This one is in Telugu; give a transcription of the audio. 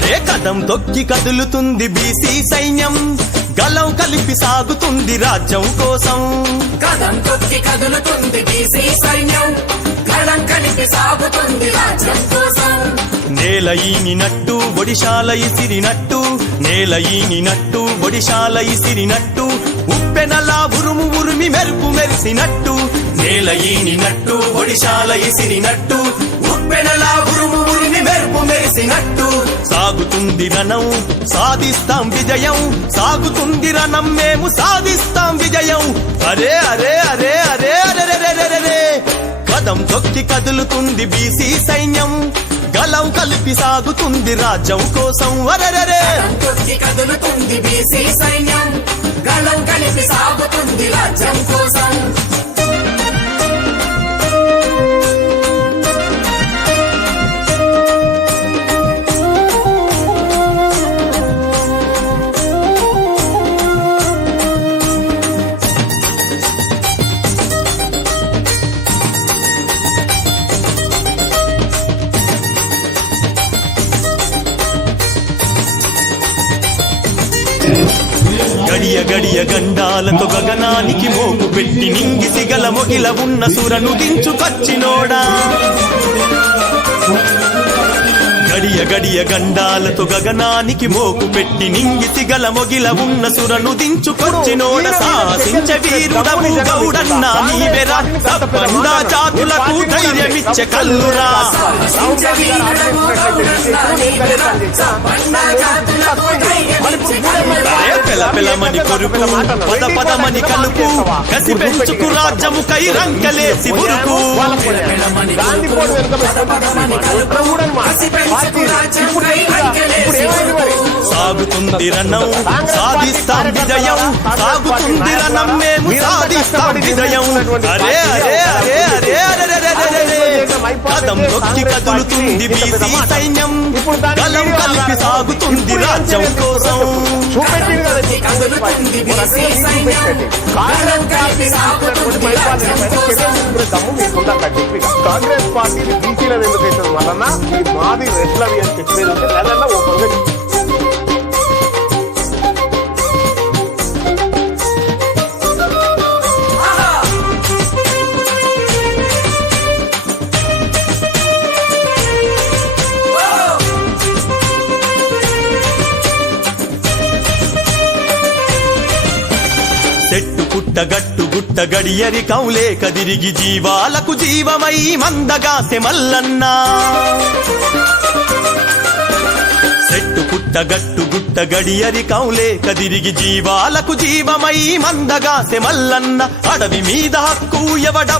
అరే కదం తొక్కి కదులుతుంది బీసీ సైన్యం, గలం కలిపి సాగుతుంది రాజ్యం కోసం. కదం తొక్కి కదులుతుంది బీసీ సైన్యం, గలం కలిపి సాగుతుంది రాజ్యం కోసం. నేల ఈనినట్టు ఒడిశాల ఇసిరినట్టు, నేల ఈనినట్టు ఒడిశాల ఇసిరినట్టు, ఉప్పెనలా ఉరుము ఉరిమి మెరుపు మెరిసినట్టు. నేల ఈనినట్టు ఒడిశాల ఇసిరినట్టు, ఉప్పెనలా ఉరుము ఉరిమి మెరుపు మెరిసినట్టు. సాగుతుంది రణం సాధిస్తాం విజయం, సాగుతుంది రణం మేము సాధిస్తాం విజయం. అరే అరే అరే అరే అరే కదం తొక్కి కదులుతుంది బీసీ సైన్యం, గలం కలిపి సాగుతుంది రాజ్యం కోసం. వరరరే తొక్కి కదులుతుంది బీసీ సైన్యం, గలం కలిపి సాగుతుంది రాజ్యం కోసం. గడియ గడియ గండాలతో గగనానికి మోపు పెట్టి నింగిసి గల మొగిల ఉన్న సురను దించుకొచ్చినోడా. గడియ గడియ గండాలతో గగనానికి మోపు పెట్టి నింగిసి గల మొగిల ఉన్న సురను దించుకొచ్చినోడ. సాహసించ వీరుడవు గౌడన్నా నీవెరా, తప్పండా జాతులకు ధైర్యమిచ్చే కల్లురా. పెల పెలమని కొరుకు పద పదమని కలుపు, కసి పెంచుకు రాజ్యము కై రంకలేసి ఉరుకు. సాగుతుంది రణం సాధిస్తాం విజయం, సాగుతుంది రణం మేము సాధిస్తాం విజయం. అరే అరే అరే అరే అరే కదం తొక్కి కదులుతుంది బీసీ సైన్యం, గలం కలిపి సాగుతుంది రాజ్యం కోసం. కాంగ్రెస్ పార్టీ బీసీలను ఎందుకు వేసడం వలన ఈ మాది రెడ్లవి అని చెప్పేది ఉంటే నెలల్లో ఒక చెట్టు పుట్ట గట్టు గుట్ట గడియరి కౌలే కదిరిగి జీవాలకు జీవమై మందగాసె మల్లన్నా. చెట్టు పుట్ట గట్టు గుట్ట గడియరి కౌలే కదిరిగి జీవాలకు జీవమై మందగాసె మల్లన్న. అడవి మీద హక్కు ఎవడ